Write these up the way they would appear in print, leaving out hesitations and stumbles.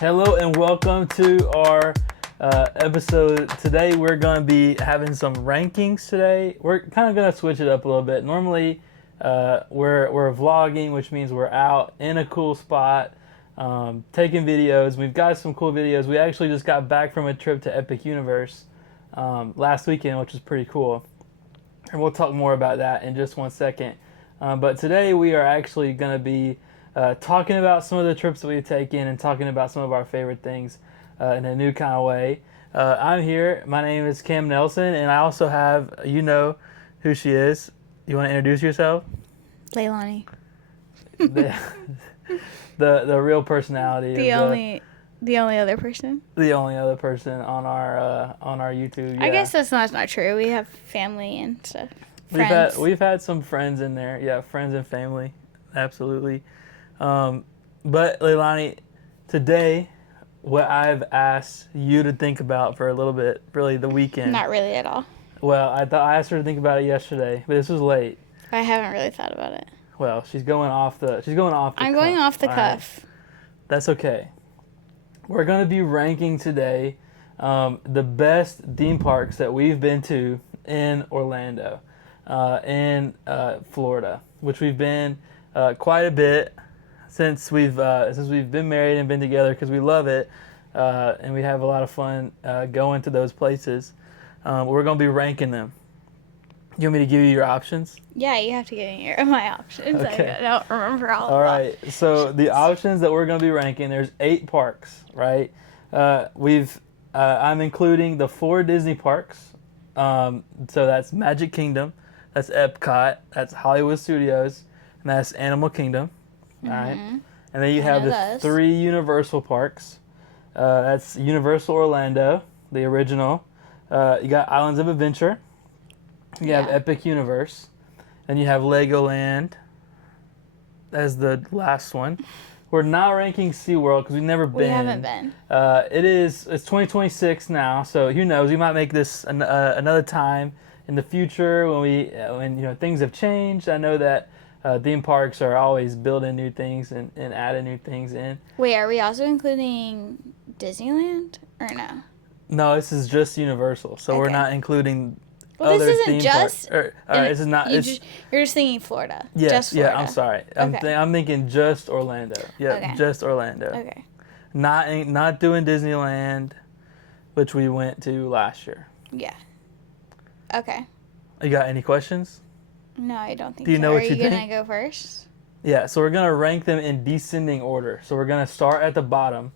Hello and welcome to our episode. Today we're going to be having some rankings today. We're kind of going to switch it up a little bit. Normally we're vlogging, which means we're out in a cool spot taking videos. We've got some cool videos. We actually just got back from a trip to Epic Universe last weekend, which was pretty cool. And we'll talk more about that in just one second. But today we are actually going to be talking about some of the trips that we've taken and talking about some of our favorite things in a new kind of way. I'm here. My name is Cam Nelson, and I also have, you know who she is. You want to introduce yourself? Leilani. The real personality. The only other person. The only other person on our YouTube. Yeah. I guess that's not true. We have family and stuff. Friends. We've had some friends in there. Yeah, friends and family. Absolutely. But Leilani, today, what I've asked you to think about for a little bit, really the weekend. Not really at all. Well, I asked her to think about it yesterday, but this was late. I haven't really thought about it. Well, she's going off the I'm going off the cuff. Right. That's okay. We're going to be ranking today the best theme parks that we've been to in Orlando, in Florida, which we've been quite a bit since we've been married and been together because we love it, and we have a lot of fun going to those places. We're going to be ranking them. You want me to give you your options? Yeah, you have to give me my options. Okay. I don't remember all of them. All right. So the options that we're going to be ranking, there's 8 parks, right? I'm including the 4 Disney parks. So that's Magic Kingdom, that's Epcot, that's Hollywood Studios, and that's Animal Kingdom. All right. And then you have the 3 Universal parks. That's Universal Orlando, the original. You got Islands of Adventure. You have Epic Universe. And you have Legoland as the last one. We're not ranking SeaWorld because we've never been. We haven't been. It's 2026 now, so who knows? We might make this another time in the future when things have changed. I know that theme parks are always building new things and adding new things in. Wait, are we also including Disneyland or no? No, this is just Universal, so we're not including well, other this isn't theme just. parks. This is not. You're just thinking Florida. Yes, just Florida. Yeah. I'm sorry. Okay. I'm thinking just Orlando. Yeah, okay. Just Orlando. Okay. Not doing Disneyland, which we went to last year. Yeah. Okay. You got any questions? No, I don't think Do you so. know what you think? Are you think? going to go first? Yeah, so we're going to rank them in descending order. So we're going to start at the bottom.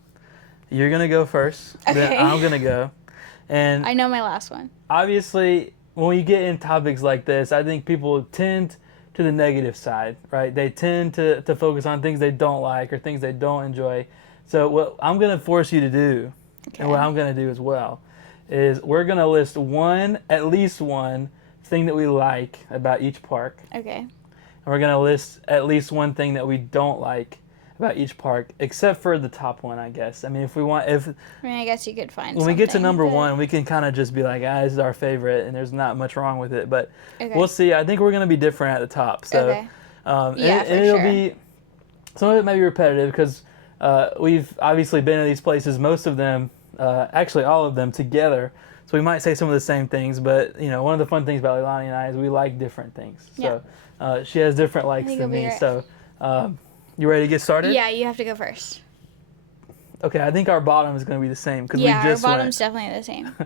You're going to go first. Okay. Then I'm going to go. And I know my last one. obviously, when we get in topics like this, I think people tend to the negative side, right? They tend to focus on things they don't like or things they don't enjoy. So what I'm going to force you to do, and what I'm going to do as well, is we're going to list at least one thing that we like about each park. Okay. And we're going to list at least one thing that we don't like about each park, except for the top one, I guess. I mean, I guess you could find when we get to number 1, we can kind of just be like, this is our favorite, and there's not much wrong with it. But we'll see. I think we're going to be different at the top. So, it'll be, some of it may be repetitive because we've obviously been to these places, most of them, actually all of them together. So we might say some of the same things, but one of the fun things about Leilani and I is we like different things. So she has different likes than me. Right. So you ready to get started? Yeah, you have to go first. Okay, I think our bottom is going to be the same because we just our bottom's definitely the same.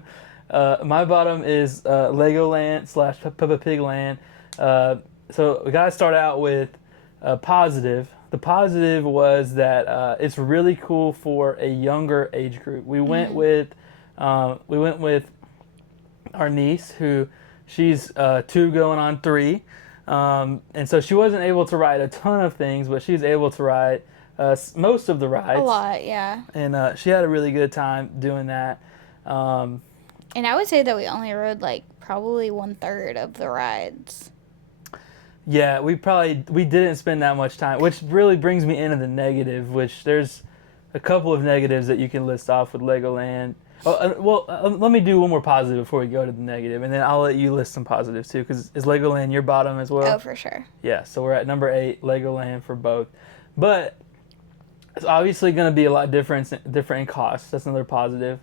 My bottom is Legoland / Peppa Pig Land. So we got to start out with positive. The positive was that it's really cool for a younger age group. We went with our niece, who she's 2 going on 3. And so she wasn't able to ride a ton of things, but she's able to ride most of the rides. A lot, yeah. And she had a really good time doing that. And I would say that we only rode probably 1/3 of the rides. Yeah, we didn't spend that much time, which really brings me into the negative, which there's a couple of negatives that you can list off with Legoland. Let me do one more positive before we go to the negative, and then I'll let you list some positives too, because is Legoland your bottom as well? Oh, for sure. Yeah, so we're at number 8, Legoland for both. But It's obviously going to be a lot different in cost. That's another positive.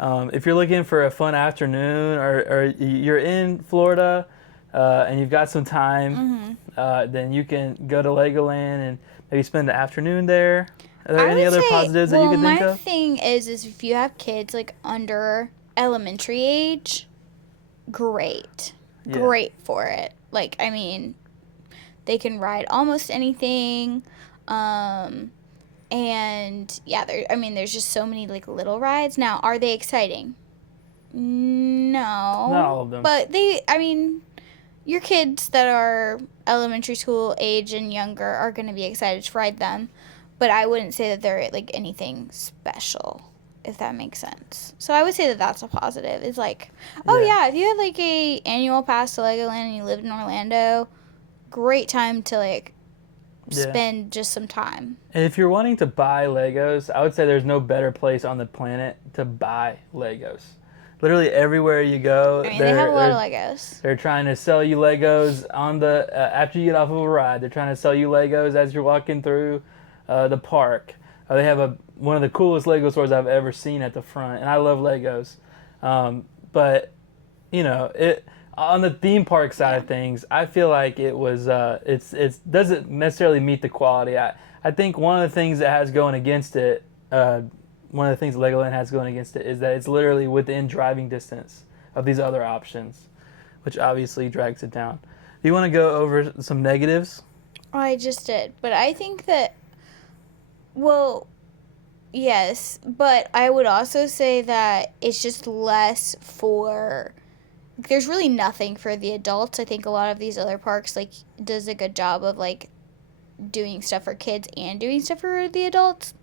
If you're looking for a fun afternoon, or you're in Florida and you've got some time, then you can go to Legoland and maybe spend the afternoon there. Are there any other positives that you could think my of? thing is if you have kids like under elementary age, great. Yeah. Great for it. Like, I mean, they can ride almost anything. And yeah, there's just so many like little rides. Now, are they exciting? No. Not all of them. But your kids that are elementary school age and younger are going to be excited to ride them. But I wouldn't say that they're like anything special, if that makes sense. So I would say that that's a positive. It's like, oh yeah, if you had like a annual pass to Legoland and you lived in Orlando, great time to like spend just some time. And if you're wanting to buy Legos, I would say there's no better place on the planet to buy Legos. Literally everywhere you go, they have a lot of Legos. They're trying to sell you Legos on the after you get off of a ride. They're trying to sell you Legos as you're walking through the park. They have one of the coolest Lego stores I've ever seen at the front, and I love Legos. But you know, on the theme park side of things, I feel like it was it doesn't necessarily meet the quality. I think one of the things that has going against it. One of the things Legoland has going against it is that it's literally within driving distance of these other options, which obviously drags it down. Do you want to go over some negatives? I just did, but I think that, well, yes, but I would also say that it's just less for, there's really nothing for the adults. I think a lot of these other parks, like, does a good job of, like, doing stuff for kids and doing stuff for the adults.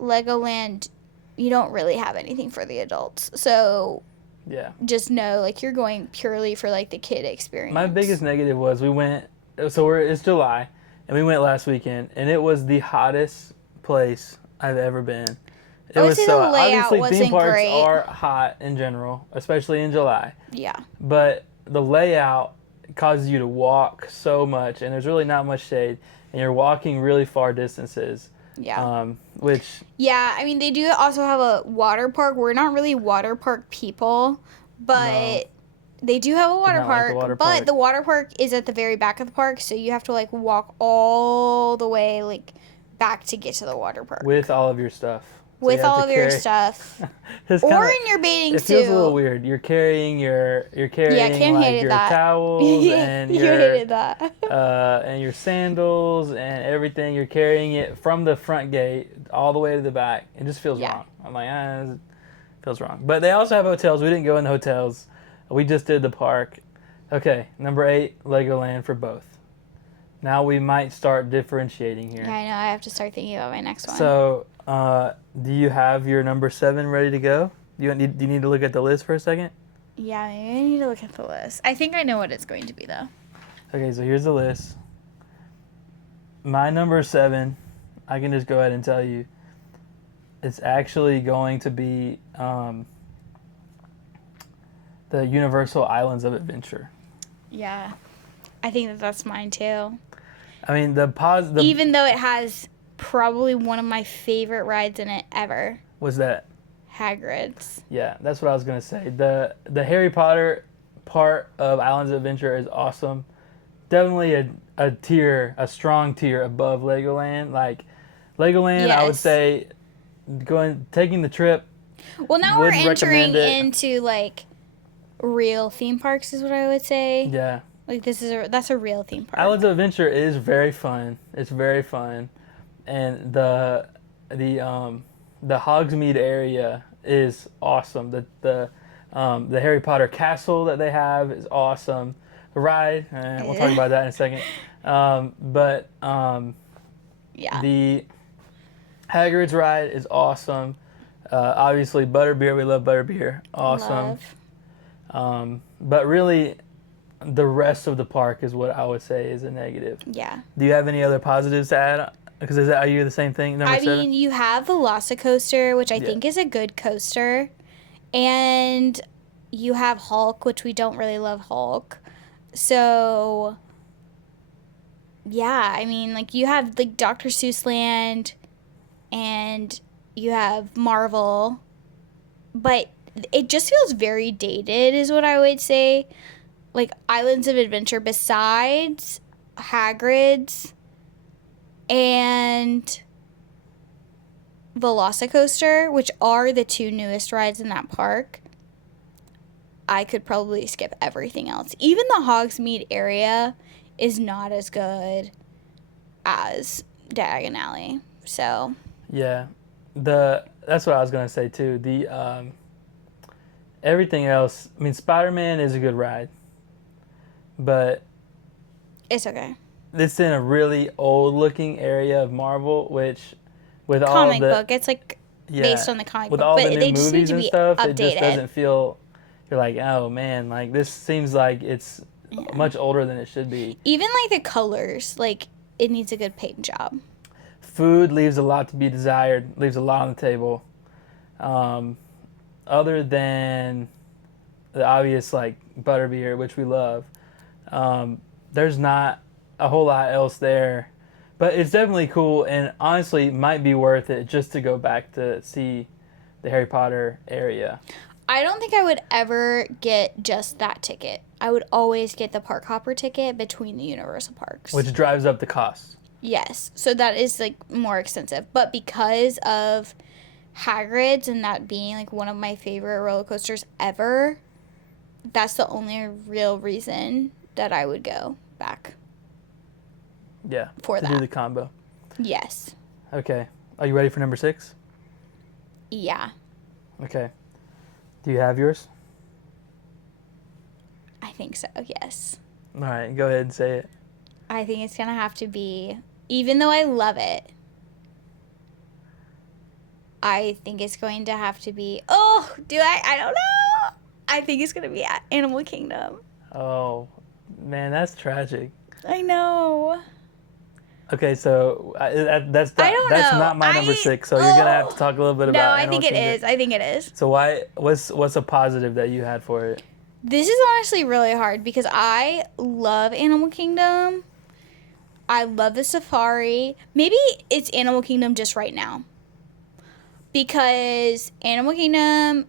Legoland, you don't really have anything for the adults. So just know, like, you're going purely for like the kid experience. My biggest negative was it's July and we went last weekend and it was the hottest place I've ever been. It was so obviously theme parks are hot in general, especially in July. Yeah. But the layout causes you to walk so much and there's really not much shade and you're walking really far distances. Yeah. Yeah, I mean, they do also have a water park. We're not really water park people, but they do have a water park. But the water park is at the very back of the park, so you have to like walk all the way like back to get to the water park. With all of your stuff. With all of your stuff. Or in your bathing suit. It feels a little weird. You're carrying like your towels and your hated that. And your sandals and everything. You're carrying it from the front gate all the way to the back. It just feels wrong. I'm like, it feels wrong. But they also have hotels. We didn't go in the hotels. We just did the park. Okay, number 8, Legoland for both. Now we might start differentiating here. Yeah, I know. I have to start thinking about my next one. So, do you have your number 7 ready to go? Do you need to look at the list for a second? Yeah, maybe I need to look at the list. I think I know what it's going to be, though. Okay, so here's the list. My number 7, I can just go ahead and tell you, it's actually going to be the Universal Islands of Adventure. Yeah, I think that's mine, too. I mean, even though it has probably one of my favorite rides in it ever. What's that? Hagrid's. Yeah, that's what I was gonna say. The Harry Potter part of Islands of Adventure is awesome. Definitely a strong tier above Legoland. Like Legoland, I would say taking the trip. Well, now we're entering into like real theme parks, is what I would say. Yeah. Like that's a real theme park. Islands of Adventure is very fun. It's very fun, and the Hogsmeade area is awesome. The Harry Potter castle that they have is awesome. The ride, we'll talk about that in a second. The Hagrid's ride is awesome. Obviously, Butterbeer, we love Butterbeer. Awesome. But really, the rest of the park is what I would say is a negative. Yeah. Do you have any other positives to add? Because are you the same thing? Number 7? mean, you have the Velocicoaster, which I think is a good coaster, and you have Hulk, which we don't really love Hulk. So, yeah, I mean, like you have like Dr. Seuss Land, and you have Marvel, but it just feels very dated, is what I would say. Like Islands of Adventure, besides Hagrid's and Velocicoaster, which are the two newest rides in that park, I could probably skip everything else. Even the Hogsmeade area is not as good as Diagon Alley. So Yeah, that's what I was gonna say too. The everything else. I mean, Spider-Man is a good ride, but it's okay. it's in a really old-looking area of Marvel, which with Comic all the book. It's like based on the comic with book, all but the they new just need movies to and be stuff, updated. it just doesn't feel. You're like, oh man, like this seems like it's much older than it should be. Even like the colors, like it needs a good paint job. Food leaves a lot to be desired. Leaves a lot on the table. Other than the obvious like butterbeer, which we love, there's not a whole lot else there. But it's definitely cool, and honestly, might be worth it just to go back to see the Harry Potter area. I don't think I would ever get just that ticket. I would always get the park hopper ticket between the Universal parks. Which drives up the cost. Yes, so that is like more expensive. But because of Hagrid's and that being like one of my favorite roller coasters ever, that's the only real reason that I would go back. Yeah. For to that. do the combo. Yes. Okay. Are you ready for number 6? Yeah. Okay. Do you have yours? I think so, yes. All right, go ahead and say it. I think it's going to have to be, even though I love it, I think it's going to have to be, I don't know. I think it's going to be at Animal Kingdom. Oh, man, that's tragic. I know. Okay, so that's know. not my number 6, so you're going to have to talk a little bit about No, I Animal think it Kingdom. is. I think it is. So what's a positive that you had for it? This is honestly really hard because I love Animal Kingdom. I love the safari. Maybe it's Animal Kingdom just right now. Because Animal Kingdom,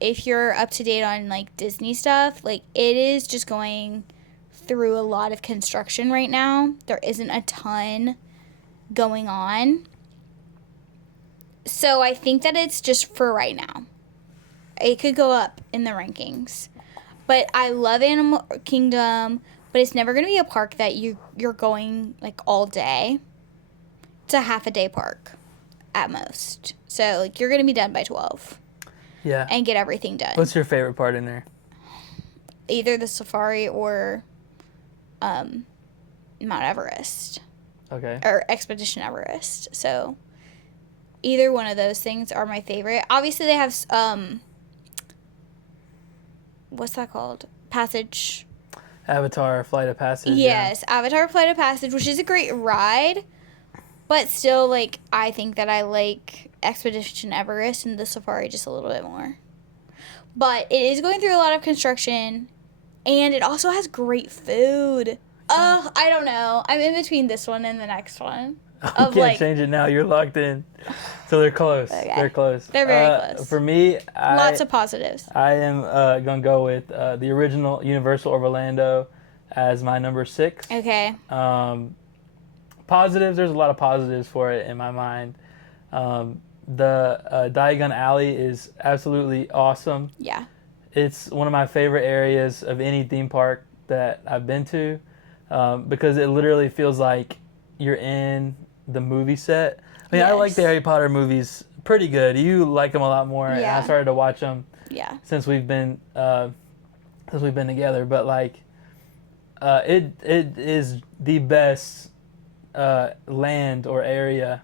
if you're up to date on like Disney stuff, like it is just going through a lot of construction right now. There isn't a ton going on. So I think that it's just for right now. It could go up in the rankings. But I love Animal Kingdom, but it's never going to be a park that you're going like all day. It's a half a day park at most. So like you're going to be done by 12. Yeah. And get everything done. What's your favorite part in there? Either the safari or Mount Everest. Okay. Or Expedition Everest. So either one of those things are my favorite. Obviously they have what's that called? Passage. Avatar Flight of Passage. Yes, yeah. Avatar Flight of Passage, which is a great ride, but still, like, I think that I like Expedition Everest and the Safari just a little bit more. But it is going through a lot of construction, and it also has great food. Oh, I don't know. I'm in between this one and the next one. You can't change it now. You're locked in. So they're close. Okay. They're close. They're very close. For me, lots of positives. I am going to go with the original Universal of Orlando as my number 6. Okay. Positives, there's a lot of positives for it in my mind. The Diagon Alley is absolutely awesome. Yeah. It's one of my favorite areas of any theme park that I've been to because it literally feels like you're in the movie set. I mean, yes. I like the Harry Potter movies pretty good. You like them a lot more. Yeah. And I started to watch them since we've been together. But like, it is the best land or area,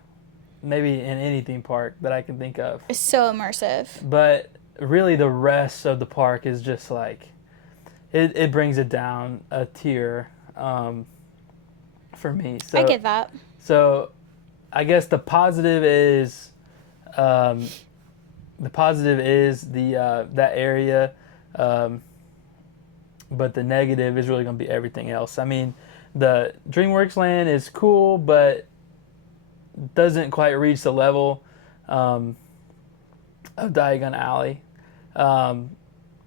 maybe in any theme park that I can think of. It's so immersive. But really, the rest of the park is just like, it brings it down a tier for me. So, I get that. So, I guess the positive is, that area, but the negative is really going to be everything else. I mean, the DreamWorks Land is cool, but doesn't quite reach the level of Diagon Alley.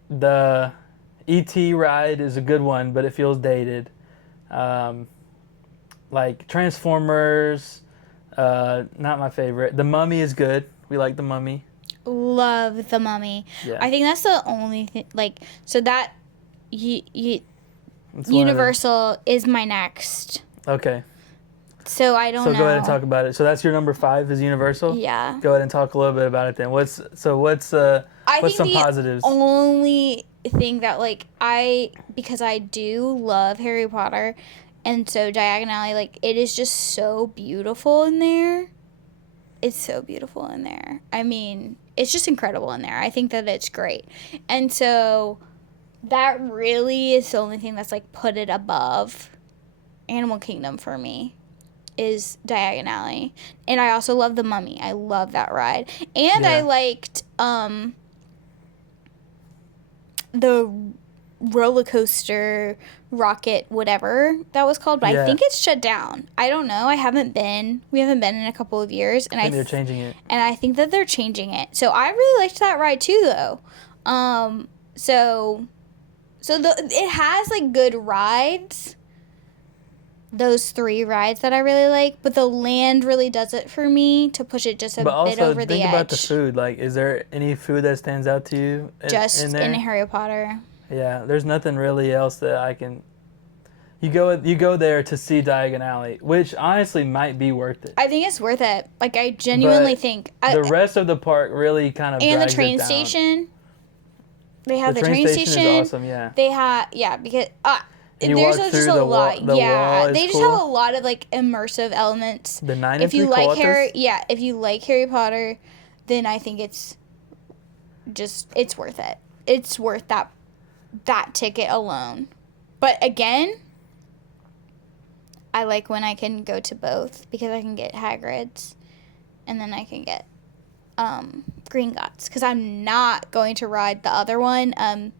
The ET ride is a good one, but it feels dated. Like Transformers, not my favorite. The Mummy is good. We like The Mummy. Love The Mummy. Yeah. I think that's the only thing. Like, so that It's one of Universal is my next. the- Okay. So I don't So know. go ahead and talk about it. So that's your number 5 is Universal? Yeah. Go ahead and talk a little bit about it then. What's I think some the positives? only thing that like because I do love Harry Potter, and so Diagon Alley, like, it is just so beautiful in there. It's so beautiful in there. I mean, it's just incredible in there. I think that it's great, and so that really is the only thing that's like put it above Animal Kingdom for me. Is Diagon Alley. And I also love The Mummy. I love that ride. And I Yeah. liked the roller coaster rocket whatever that was called, but Yeah. I think it's shut down. I don't know. We haven't been in a couple of years, and I think they're changing it. and I think that they're changing it. So I really liked that ride too, though. It has like good rides. Those 3 rides that I really like, but the land really does it for me to push it just a But bit also over the think edge. about the food. Like, is there any food that stands out to you Just in there? in Harry Potter. Yeah, there's nothing really else that I can. You go there to see Diagon Alley, which honestly might be worth it. I think it's worth it. Like, I genuinely But think. The rest of the park really kind of and the drags train it down. station. They have The the train station station. is awesome. Yeah. They have because And you there's walk just through a the lot. wall- the wall is They just cool. have a lot of like immersive elements. The 9 If you like Harry, if you like Harry Potter, then I think it's worth it. It's worth that ticket alone. But again, I like when I can go to both because I can get Hagrid's and then I can get Gringotts, because I'm not going to ride the other one,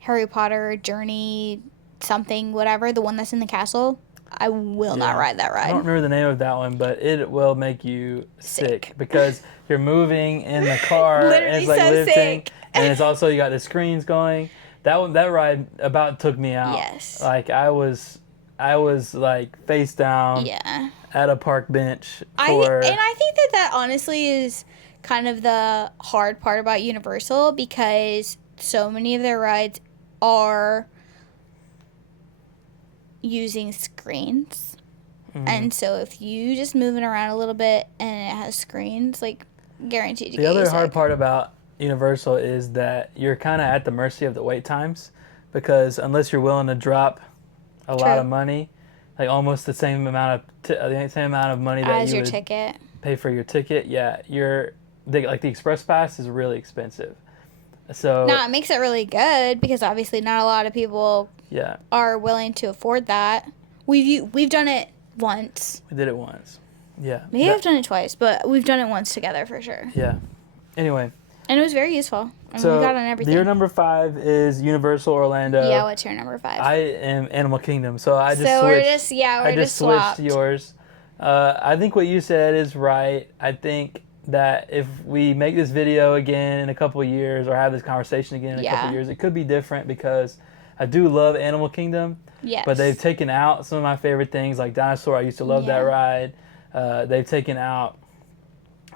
Harry Potter Journey something whatever, the one that's in the castle. I will not ride that I ride. don't remember the name of that one, but it will make you sick because you're moving in the car. and Literally it's like so lifting, sick. and it's also you got the screens going. That ride about took me out. Yes. Like I was like face down Yeah. at a park bench I think that honestly is kind of the hard part about Universal, because so many of their rides are using screens. Mm-hmm. And so if you just move it around a little bit and it has screens, like, guaranteed to The get you other hard sick. part about Universal is that you're kind of at the mercy of the wait times, because unless you're willing to drop a lot True. of money, like almost the same amount of money that As you your would ticket. pay for your ticket, like the express pass is really expensive. So Now, it makes it really good because obviously not a lot of people yeah, are willing to afford that. We've done it once. we did it once. Yeah. Maybe I've done it twice, but we've done it once together for sure. Yeah. Anyway, And it was very useful. I mean, so we got on everything. your number 5 is Universal Orlando. Yeah, what's your number 5? I am Animal Kingdom, so I just so switched. we're I just switched swapped. yours. I think what you said is right. I think that if we make this video again in a couple of years, or have this conversation again in a couple of years, it could be different, because I do love Animal Kingdom, Yes. but they've taken out some of my favorite things, like Dinosaur. I used to love that ride. They've taken out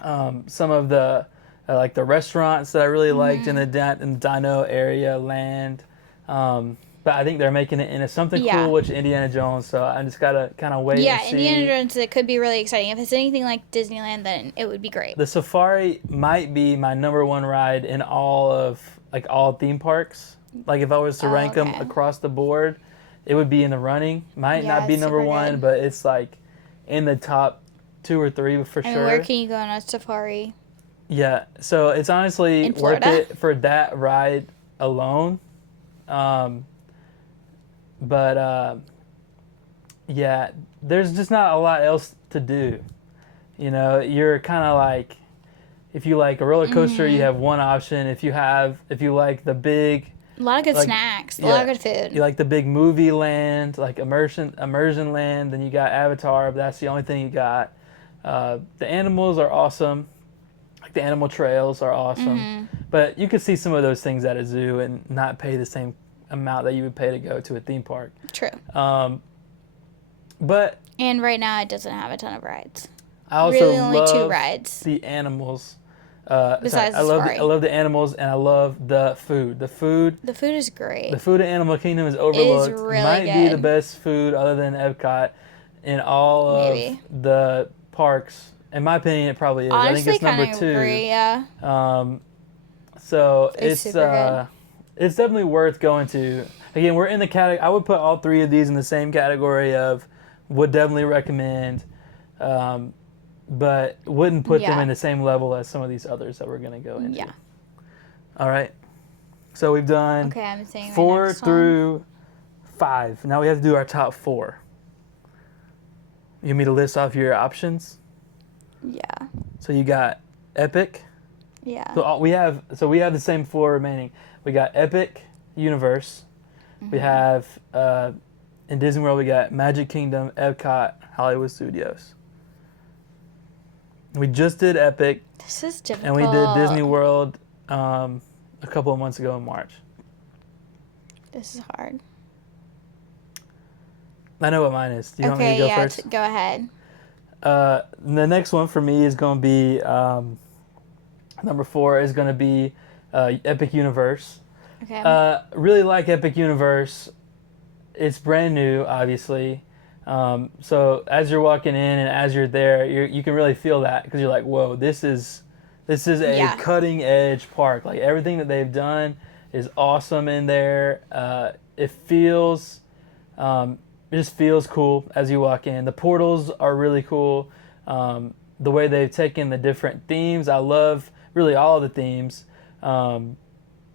some of the like the restaurants that I really liked in the Dino area land. But I think they're making it into something cool, which Indiana Jones. So I just gotta kind of wait. Yeah, and see. Indiana Jones, it could be really exciting. If it's anything like Disneyland, then it would be great. The Safari might be my number 1 ride in all theme parks. Like if I was to rank them across the board, it would be in the running. Might not be it's number super 1, good. but it's like in the top 2 or 3 for I mean, sure. where can you go on a safari? Yeah, so it's honestly In worth Florida? it for that ride alone. Yeah, there's just not a lot else to do. You know, you're kind of like, if you like a roller coaster, you have one option. If you like the big, A lot of good Like, snacks, a lot of good food. you like the big movie land, like immersion land, then you got Avatar, but that's the only thing you got. The animals are awesome. Like the animal trails are awesome. But you could see some of those things at a zoo and not pay the same amount that you would pay to go to a theme park. True. But And right now it doesn't have a ton of rides. I also Really only love 2 rides. the animals. Besides I the love safari. I love the animals and I love the food. The food is great. The food at Animal Kingdom is overlooked. really Might be the good. best food other than Epcot in all Maybe. of the parks. In my opinion, it probably is. Honestly, I think it's number kind of 2. agree, yeah. So It's it's super it's definitely worth going to. Again, we're in the category. I would put all 3 of these in the same category of would definitely recommend, but wouldn't put them Yeah. in the same level as some of these others that we're going to go into. Yeah. All right. So we've done Okay, I'm saying 4 my next through 5. Now we have to do our top 4. You want me to list off your options? one. Yeah. So you got Epic. Yeah. So we have the same 4 remaining. We got Epic Universe. We have in Disney World we got Magic Kingdom, Epcot, Hollywood Studios. We just did Epic This is difficult. and we did Disney World a couple of months ago in March. This is hard. I know what mine is. Do you want me to go first? Go ahead. The next one for me is going to be number 4 is going to be Epic Universe. Okay. Really like Epic Universe. It's brand new, obviously. So as you're walking in and as you're there, you can really feel that because you're like, whoa, this is a Yeah. cutting edge park. Like everything that they've done is awesome in there. It just feels cool as you walk in. The portals are really cool. The way they've taken the different themes, I love really all of the themes.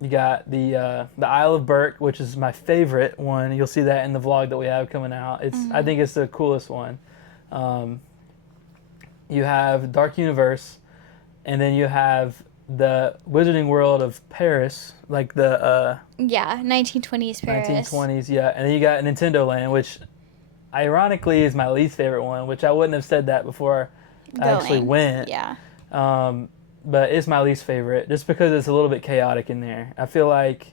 You got the Isle of Berk, which is my favorite one. You'll see that in the vlog that we have coming out. I think it's the coolest one. You have Dark Universe, and then you have the Wizarding World of Paris, like the 1920s Paris. 1920s, yeah. And then you got Nintendo Land, which ironically is my least favorite one, which I wouldn't have said that before I actually went. Yeah. But it's my least favorite just because it's a little bit chaotic in there. I feel like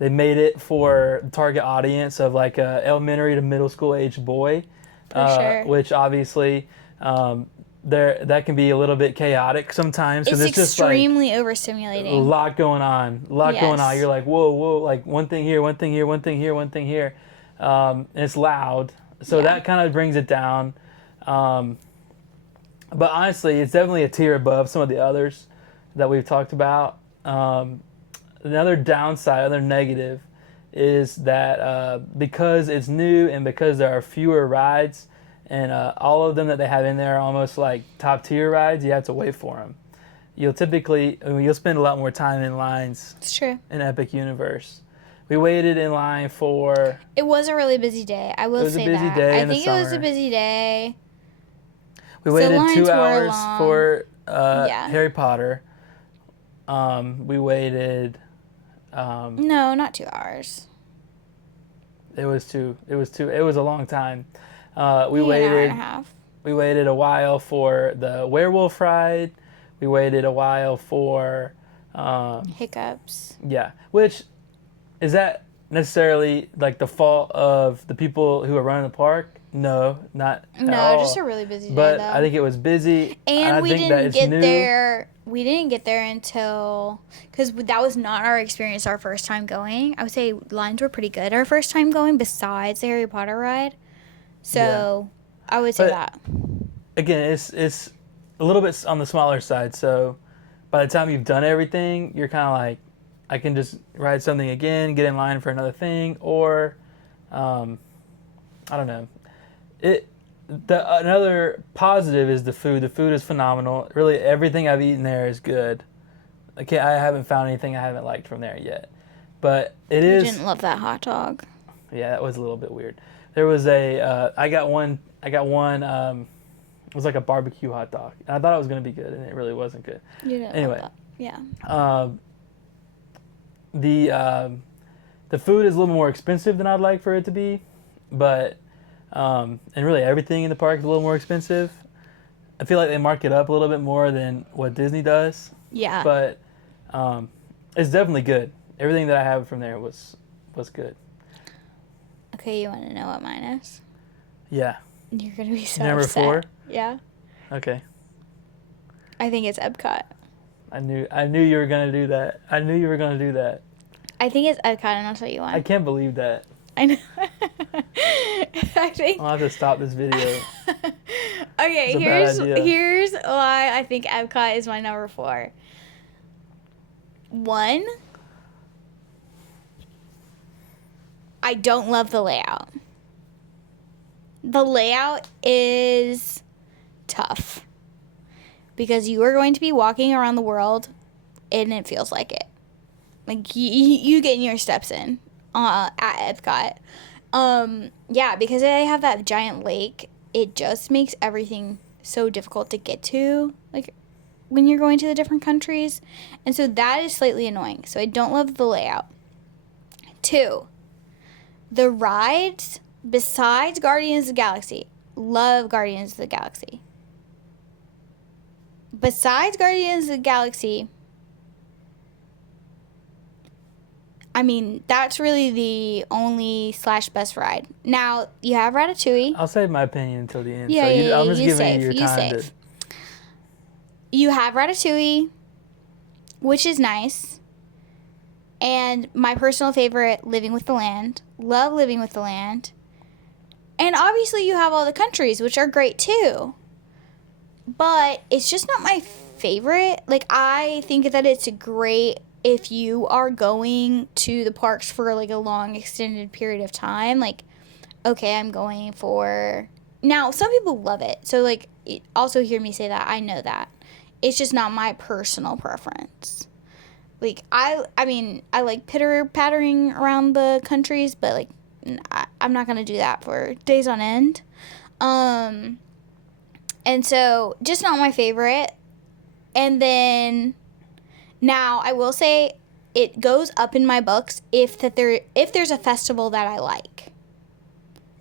they made it for the target audience of like a elementary to middle school age boy, Sure. which obviously that can be a little bit chaotic sometimes. 'Cause It's just like extremely a overstimulating. lot going on. Yes. You're like, whoa, like one thing here, one thing here, one thing here, one thing here. And it's loud. So Yeah. that kind of brings it down. But honestly, it's definitely a tier above some of the others that we've talked about. Another downside, other negative, is that because it's new and because there are fewer rides, and all of them that they have in there are almost like top tier rides, you have to wait for them. You'll spend a lot more time in lines It's true. in Epic Universe. We waited in line for. It was a really busy day. I will It was a say busy that. day I in the think it was a summer. busy day. We The waited lines 2 were hours long. for Yeah. Harry Potter. We waited. No, not 2 hours. It was a long time. We Maybe an hour waited. and a half. We waited a while for the werewolf ride. We waited a while for. Hiccups. Yeah, which is that necessarily like the fault of the people who are running the park? No, not at No, all. just a really busy day But though. I think it was busy, and I we think that didn't it's get new. there. We didn't get there until because that was not our experience. Our first time going, I would say lines were pretty good. Our first time going, besides the Harry Potter ride, so I would say But- that. Again, it's a little bit on the smaller side. So by the time you've done everything, you're kind of like, I can just ride something again, get in line for another thing, or I don't know. Another positive is the food. The food is phenomenal. Really, everything I've eaten there is good. I haven't found anything I haven't liked from there yet. But it I is. didn't love that hot dog. Yeah, that was a little bit weird. There was I got one. It was like a barbecue hot dog, and I thought it was gonna be good, and it really wasn't good. You didn't Anyway. love that. Yeah. The food is a little more expensive than I'd like for it to be, but and really everything in the park is a little more expensive. I feel like they mark it up a little bit more than what Disney does, Yeah. but it's definitely good. Everything that I have from there was good. Okay, you want to know what mine is? Yeah. You're gonna be so Number upset. 4? Yeah. Okay. I think it's Epcot. I knew you were gonna do that. I knew you were gonna do that. I think it's Epcot, and I'll tell you why. I can't believe that. I know. I think. I'll have to stop this video. Okay, It's a bad idea. here's why I think Epcot is my number 4. 1, I don't love the layout. The layout is tough because you are going to be walking around the world, and it feels like it. Like you getting your steps in at Epcot. Yeah, because they have that giant lake, it just makes everything so difficult to get to, like when you're going to the different countries. And so that is slightly annoying. So I don't love the layout. 2, the rides besides Guardians of the Galaxy. Love Guardians of the Galaxy. Besides Guardians of the Galaxy, I mean, that's really the only / best ride. Now, you have Ratatouille. I'll save my opinion until the end. Yeah, so yeah, I'm just you giving save, you you your time save. You have Ratatouille, which is nice. And my personal favorite, Living with the Land. Love Living with the Land. And obviously you have all the countries, which are great too. But it's just not my favorite. Like, I think that it's great if you are going to the parks for like a long extended period of time. Like, okay, I'm going for... Now, some people love it. So, like, also hear me say that. I know that. It's just not my personal preference. Like, I mean, I like pitter-pattering around the countries, but, like, I'm not going to do that for days on end. And so, just not my favorite. And then, now, I will say, it goes up in my books if there's a festival that I like.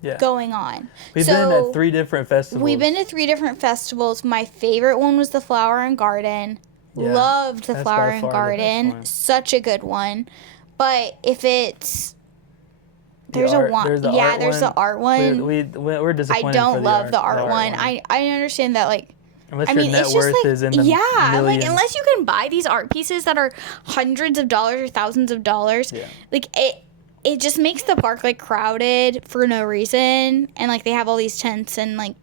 Yeah. Going on. We've been at 3 different festivals. We've been to 3 different festivals. My favorite one was the Flower and Garden. Yeah, Loved the that's Flower by and far the best Garden. one. Such a good one. But if it's... There's the art one. We're disappointed. I don't for love the art one. one. I understand that, like... Unless I your mean, net it's just worth like, is in the yeah, millions. like, unless you can buy these art pieces that are hundreds of dollars or thousands of dollars, Yeah. like, it just makes the park, like, crowded for no reason. And, like, they have all these tents and, like,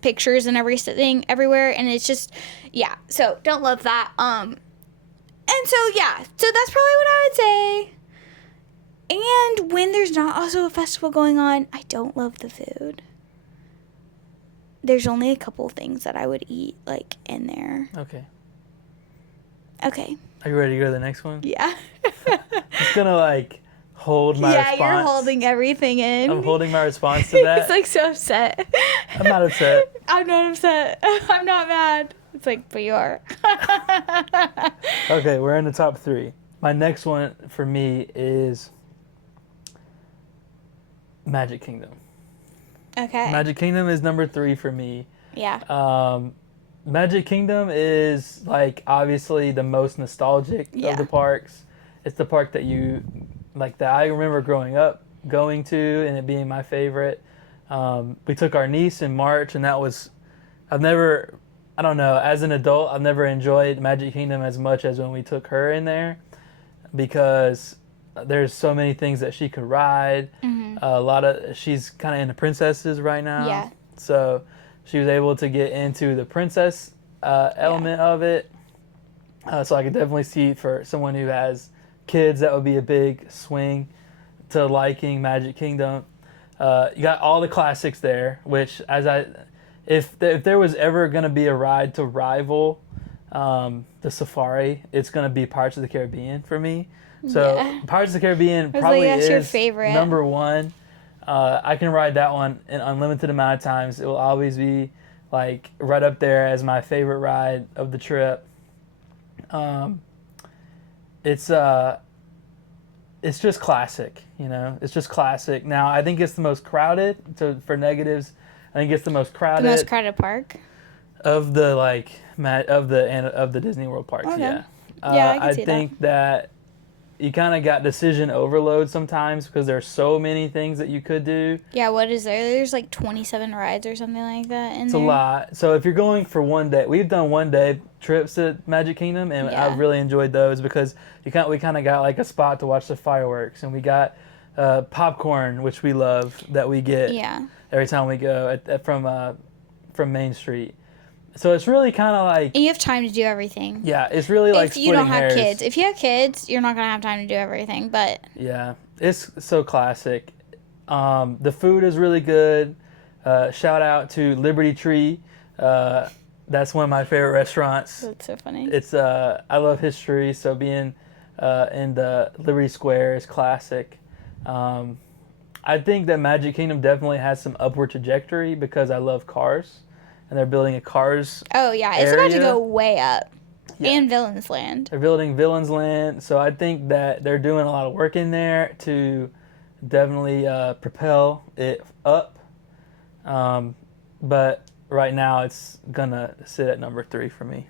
pictures and everything everywhere. And it's just, yeah. So, don't love that. And so, yeah. So, that's probably what I would say. And when there's not also a festival going on, I don't love the food. There's only a couple things that I would eat, like, in there. Okay. Okay. Are you ready to go to the next one? Yeah. Just gonna, like, hold my response. Yeah, you're holding everything in. I'm holding my response to that. He's, like, so upset. I'm not upset. I'm not upset. I'm not mad. It's like, but you are. Okay, we're in the top 3. My next one for me is Magic Kingdom. Okay. Magic Kingdom is number 3 for me. Yeah. Magic Kingdom is, like, obviously the most nostalgic Yeah. of the parks. It's the park that that I remember growing up going to and it being my favorite. We took our niece in March, and that was, I don't know, as an adult, I've never enjoyed Magic Kingdom as much as when we took her in there, because there's so many things that she could ride. She's kind of into princesses right now. Yeah. So she was able to get into the princess element of it. So I could definitely see for someone who has kids, that would be a big swing to liking Magic Kingdom. You got all the classics there, which if there was ever going to be a ride to rival the Safari, it's going to be Pirates of the Caribbean for me. So Yeah. Pirates of the Caribbean was probably like, that's your is favorite. number 1. I can ride that one an unlimited amount of times. It will always be, like, right up there as my favorite ride of the trip. It's just classic, you know. It's just classic. Now, I think it's the most crowded. So for negatives, I think it's the most crowded. The most crowded park. Of the of the Disney World parks, Okay. yeah. Yeah, I can see that. think that you kind of got decision overload sometimes because there's so many things that you could do. Yeah, what is there? There's like 27 rides or something like that in It's there. a lot. So if you're going for one day, we've done one day trips to Magic Kingdom, and Yeah. I've really enjoyed those because we kind of got like a spot to watch the fireworks, and we got popcorn, which we love, that we get Yeah. every time we go from Main Street. So it's really kind of like, And you have time to do everything. yeah, it's really like If you don't splitting have hairs. kids. If you have kids, you're not going to have time to do everything, but Yeah, it's so classic. The food is really good. Shout out to Liberty Tree. That's one of my favorite restaurants. that's so funny. It's I love history, so being in the Liberty Square is classic. I think that Magic Kingdom definitely has some upward trajectory because I love cars, and they're building a Cars. Oh, yeah. It's about to area. go way up. Yeah. And Villains Land. They're building Villains Land, so I think that they're doing a lot of work in there to definitely propel it up. But right now, it's gonna sit at number 3 for me.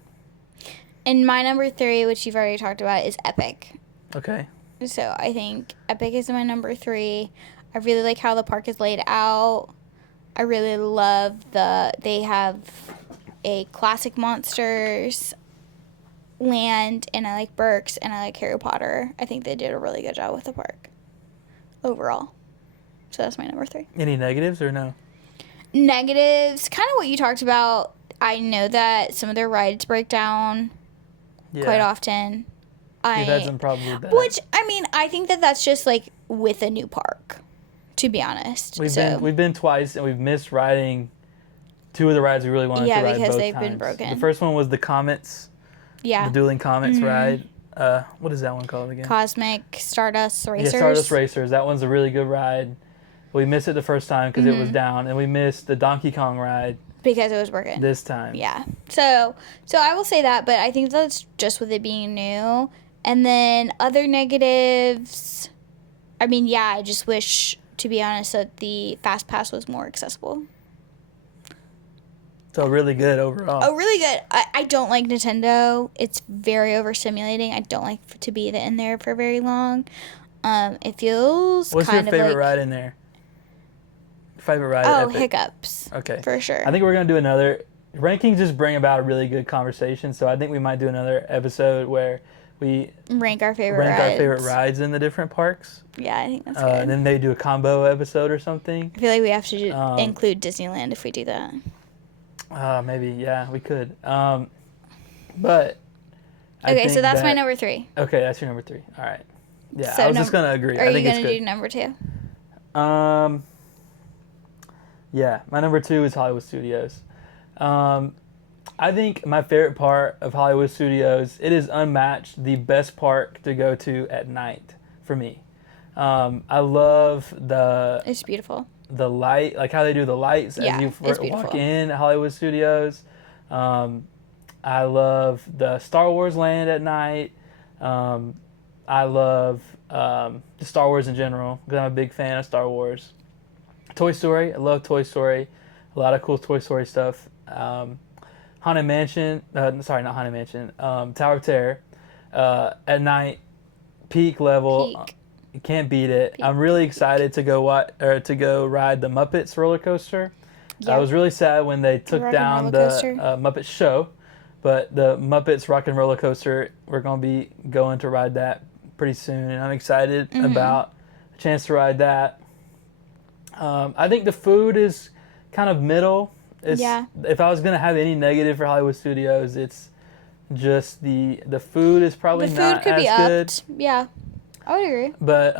And my number 3, which you've already talked about, is Epic. Okay. So I think Epic is my number 3. I really like how the park is laid out. I really love they have a classic monsters land, and I like Burks, and I like Harry Potter. I think they did a really good job with the park overall. So that's my number 3. Any negatives or no? Negatives, kind of what you talked about. I know that some of their rides break down Yeah. quite often. You've had some problems with that. Which, I mean, I think that that's just like with a new park, to be honest. We've been twice, and we've missed riding 2 of the rides we really wanted Yeah, to ride because both they've times. been broken. The first one was the Comets, yeah, the Dueling Comets Mm-hmm. ride. What is that one called again? Cosmic Stardust Racers. Yeah, Stardust Racers. That one's a really good ride. We missed it the first time because it was Mm-hmm. down, and we missed the Donkey Kong ride because it was broken. this time. Yeah. So I will say that, but I think that's just with it being new. And then other negatives, I mean, yeah, I just wish, to be honest, that the Fast Pass was more accessible. So really good overall. Oh, really good. I don't like Nintendo. It's very overstimulating. I don't like to be in there for very long. It feels What's your kind of favorite like, ride in there? Favorite ride at oh, Epic? hiccups. Okay. For sure. I think we're going to do another. Rankings just bring about a really good conversation, so I think we might do another episode where we rank our favorite rank rides. our favorite rides in the different parks. Yeah, I think that's good. And then maybe do a combo episode or something. I feel like we have to Um, include Disneyland if we do that. Maybe, yeah, we could. But I Okay, so think that's my that- number 3. Okay, that's your number 3. All right. Yeah, So I was just gonna agree. Are I you think it's gonna good. do number 2? Yeah, my number 2 is Hollywood Studios. I think my favorite part of Hollywood Studios, it is unmatched, the best park to go to at night for me. I love It's beautiful. the light, like how they do the lights Yeah, as you it's walk beautiful. in at Hollywood Studios. I love the Star Wars land at night. I love the Star Wars in general because I'm a big fan of Star Wars. Toy Story, I love Toy Story. A lot of cool Toy Story stuff. Haunted Mansion, sorry, not Haunted Mansion. Tower of Terror. At night, peak level. Peak. You can't beat it. Peak. I'm really excited to go ride the Muppets roller coaster. I Yeah. was really sad when they took Rock and down Roller the Coaster. Muppet show, but the Muppets Rock and Roller Coaster, we're going to be going to ride that pretty soon, and I'm excited Mm-hmm. about a chance to ride that. I think the food is kind of middle. Yeah. If I was going to have any negative for Hollywood Studios, it's just the food is probably The food not could as be good. upped. Yeah, I would agree. But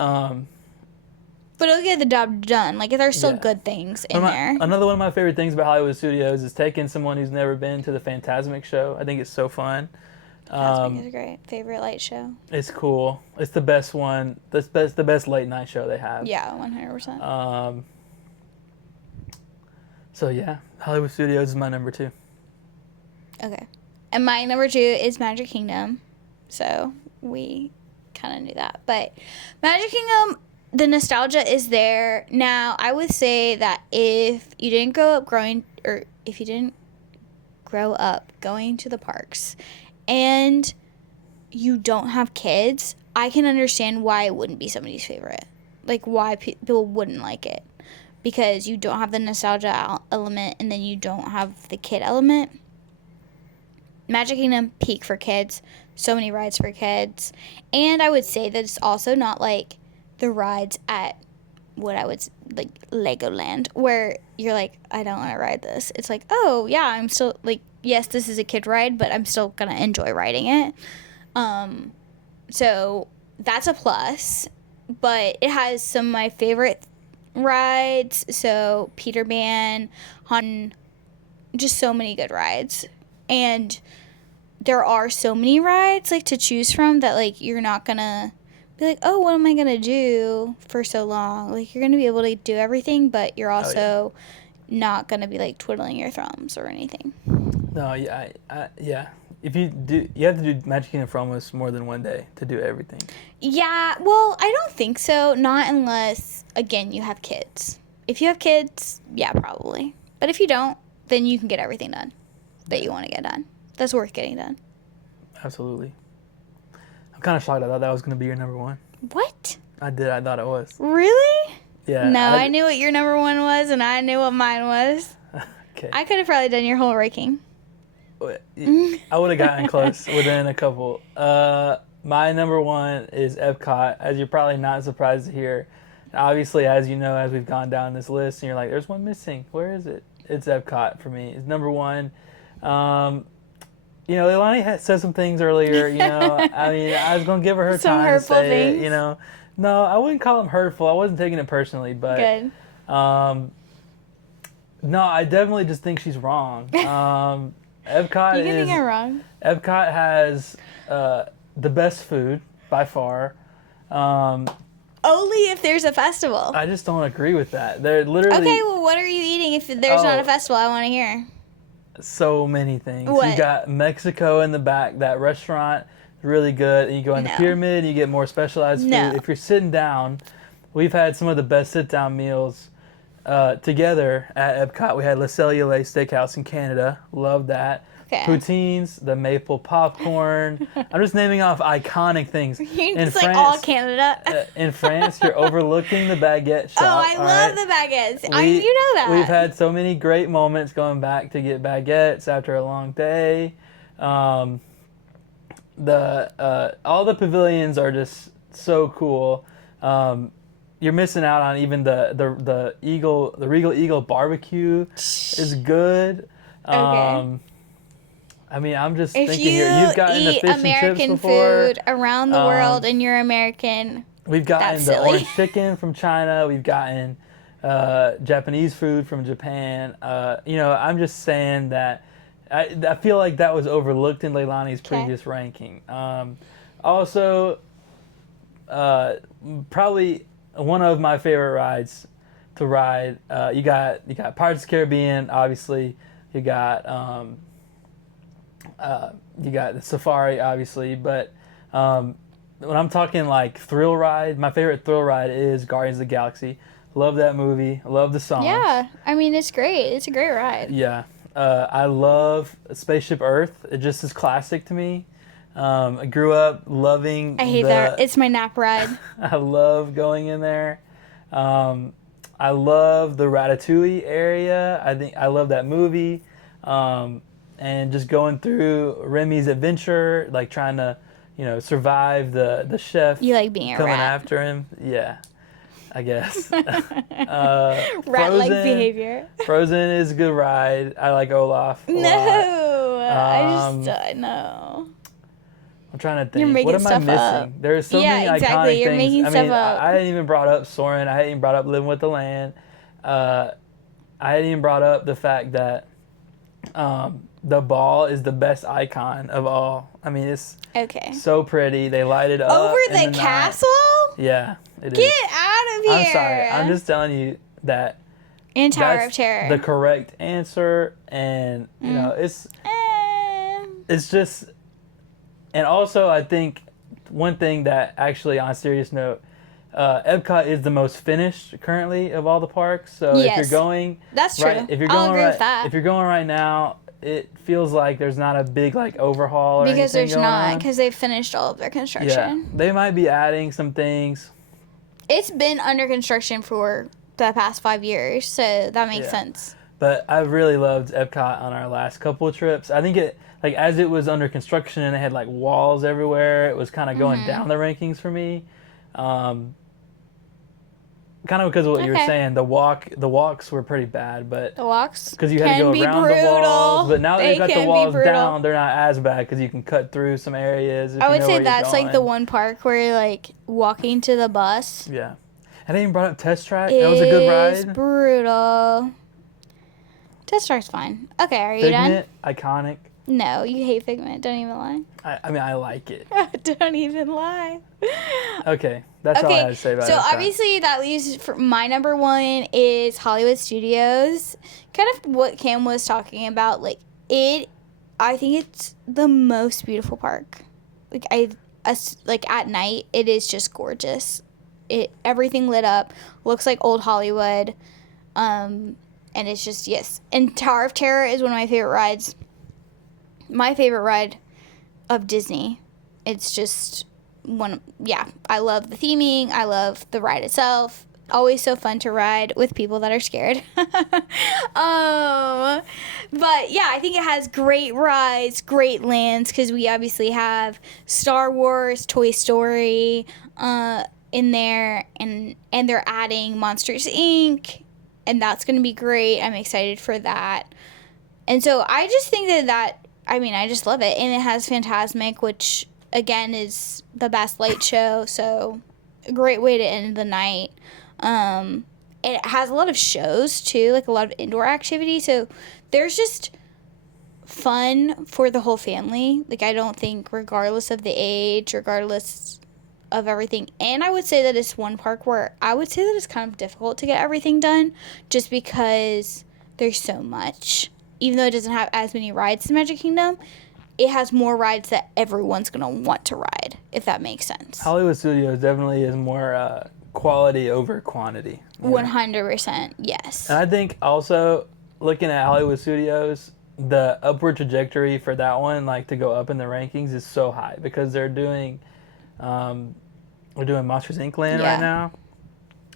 But it'll get the job done. Like, there's still Yeah. good things in there. Another one of my favorite things about Hollywood Studios is taking someone who's never been to the Fantasmic show. I think it's so fun. Cosmic is great. Favorite light show. It's cool. It's the best one. The best late night show they have. Yeah, 100%. So yeah, Hollywood Studios is my number 2. Okay. And my number 2 is Magic Kingdom. So we kind of knew that. But Magic Kingdom, the nostalgia is there. Now, I would say that if you didn't grow up grow up going to the parks and you don't have kids, I can understand why it wouldn't be somebody's favorite. Like, why people wouldn't like it. Because you don't have the nostalgia element and then you don't have the kid element. Magic Kingdom, peak for kids. So many rides for kids. And I would say that it's also not like the rides at what I would like Legoland, where you're like, I don't want to ride this. It's like, oh yeah, I'm still like, yes, this is a kid ride, but I'm still gonna enjoy riding it. So that's a plus. But it has some of my favorite rides. So Peter Pan, just so many good rides. And there are so many rides like to choose from that like you're not gonna be like, oh, what am I gonna do for so long? Like, you're gonna be able to do everything, but you're also not gonna be like twiddling your thumbs or anything. No, yeah, yeah. If you do, you have to do Magic Kingdom for almost more than one day to do everything. Yeah, well, I don't think so. Not unless, again, you have kids. If you have kids, yeah, probably. But if you don't, then you can get everything done that you want to get done. That's worth getting done. Absolutely. I'm kind of shocked. I thought that was going to be your number one. What? I did. I thought it was. Really? Yeah. No, I knew what your number one was, and I knew what mine was. Okay. I could have probably done your whole ranking. I would have gotten close within a couple. My number one is Epcot, as you're probably not surprised to hear. Obviously, as you know, as we've gone down this list, and you're like, there's one missing. Where is it? It's Epcot for me. It's number one. You know, Leilani said some things earlier, you know. I mean, I was going to give her Some time to hurtful say things. it, you know. No, I wouldn't call them hurtful. I wasn't taking it personally, but... Good. No, I definitely just think she's wrong. Epcot You can think I'm wrong. Epcot has the best food by far. Only if there's a festival. I just don't agree with that. They're literally Okay, well, what are you eating if there's not a festival? I want to hear. so many things. What? You got Mexico in the back. That restaurant is really good. And you go in the No. pyramid, you get more specialized food. No. If you're sitting down, we've had some of the best sit-down meals together at Epcot. We had Le Cellular Steakhouse in Canada. Love that. Okay. Poutines, the maple popcorn. I'm just naming off iconic things. It's like all Canada. In France, you're overlooking the baguette shop. Oh, I all love right? the baguettes. We- You know that. We've had so many great moments going back to get baguettes after a long day. All the pavilions are just so cool. You're missing out on even the Regal Eagle barbecue is good. Okay. I mean, I'm just If thinking you here. You've gotten the eat fish and chips American before. food around the world and you're American, We've gotten That's the silly. orange chicken from China. We've gotten Japanese food from Japan. You know, I'm just saying that I feel like that was overlooked in Leilani's previous ranking. Also, probably one of my favorite rides to ride. You got Pirates of the Caribbean, obviously. You got the Safari, obviously, but when I'm talking like thrill ride, my favorite thrill ride is Guardians of the Galaxy. Love that movie. Love the songs. yeah, I mean, it's great. It's a great ride. Yeah. I love Spaceship Earth. It just is classic to me. I grew up loving I hate that. It's my nap ride. I love going in there. I love the Ratatouille area. I think I love that movie. And just going through Remy's adventure, like trying to, you know, survive the chef You like being a coming rat. after him. Yeah, I guess. Rat-like Frozen- behavior. Frozen is a good ride. I like Olaf a lot. No, no. I'm trying to think. You're making What am I stuff missing? up. There's so Yeah, many exactly. iconic You're things. making I stuff mean, up. I hadn't even brought up Soarin'. I hadn't even brought up Living with the Land. I hadn't even brought up the fact that the ball is the best icon of all. I mean, it's Okay. so pretty. They light it up. Over in the night. castle? Yeah, it is. Get out of here. I'm sorry. I'm just telling you that And Tower that's of Terror. the correct answer, and you know it's just, and also I think one thing that actually, on a serious note, Epcot is the most finished currently of all the parks. So if Yes. you're going, That's true. right, if you're I'll going agree right, with that. if you're going right now, it feels like there's not a big like overhaul or Because anything there's going not, on. because they've finished all of their Yeah, construction. they might be adding some things. It's been under construction for the past 5 years, so that makes Yeah. sense. But I really loved Epcot on our last couple of trips. I think it, like, as it was under construction and it had like walls everywhere, it was kind of going down the rankings for me. Kind of because of what you were Okay. saying. The walks were pretty bad, but The walks because you had to can go be around brutal. the walls. But now that They they've got can the be walls brutal. down, they're not as bad because you can cut through some areas. If I you would know say where you're that's like the going. one park where you're like walking to the bus. Yeah. And they even brought up Test Track. That was a good Is ride. brutal. Test Track's fine. Okay, are you done? Figment, iconic. No, you hate Figment. Don't even lie. I mean, I like it. Don't even lie. Okay, that's all I had to say about so Epcot. obviously that leaves for my number one is Hollywood Studios. Kind of what Cam was talking about. Like I think it's the most beautiful park. Like like at night, it is just gorgeous. Everything lit up, looks like old Hollywood, and it's just yes. And Tower of Terror is one of my favorite rides. My favorite ride of Disney. It's just I love the theming. I love the ride itself. Always so fun to ride with people that are scared. But yeah, I think it has great rides, great lands, because we obviously have Star Wars, Toy Story in there, and they're adding Monsters Inc., and that's going to be great. I'm excited for that. And so I just think I just love it. And it has Fantasmic, which, again, is the best light show. So a great way to end the night. It has a lot of shows, too, like a lot of indoor activity. So there's just fun for the whole family. Like, I don't think, regardless of the age, regardless of everything. And I would say that it's one park where I would say that it's kind of difficult to get everything done just because there's so much. Even though it doesn't have as many rides as Magic Kingdom, it has more rides that everyone's going to want to ride, if that makes sense. Hollywood Studios definitely is more quality over quantity. 100%, yes. And I think also looking at Hollywood Studios, the upward trajectory for that one, like to go up in the rankings, is so high because they're doing Monsters Inc. Land Yeah. right now.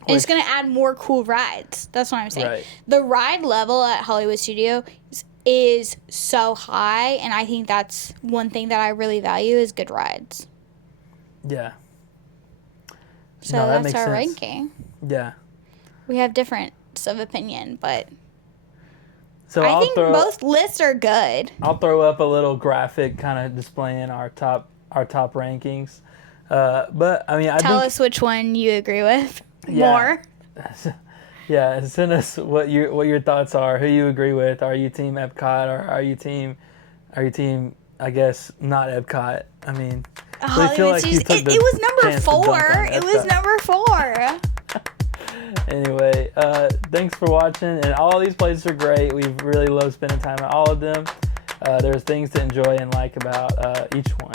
And it's going to add more cool rides. That's what I'm saying. Right. The ride level at Hollywood Studios is so high, and I think that's one thing that I really value is good rides. Yeah. So No, that that's makes our sense. ranking. Yeah. We have difference of opinion, but So I think both lists are good. I'll throw up a little graphic kind of displaying our top rankings. But I mean, I Tell think us which one you agree with Yeah. more. yeah, send us what your thoughts are. Who you agree with? Are you team Epcot or are you team? I guess not Epcot. I mean, I really feel Hollywood like you Studios. took It the was number chance to dunk 4. on It was Epcot. number 4. Anyway, thanks for watching. And all these places are great. We really love spending time at all of them. There's things to enjoy and like about each one.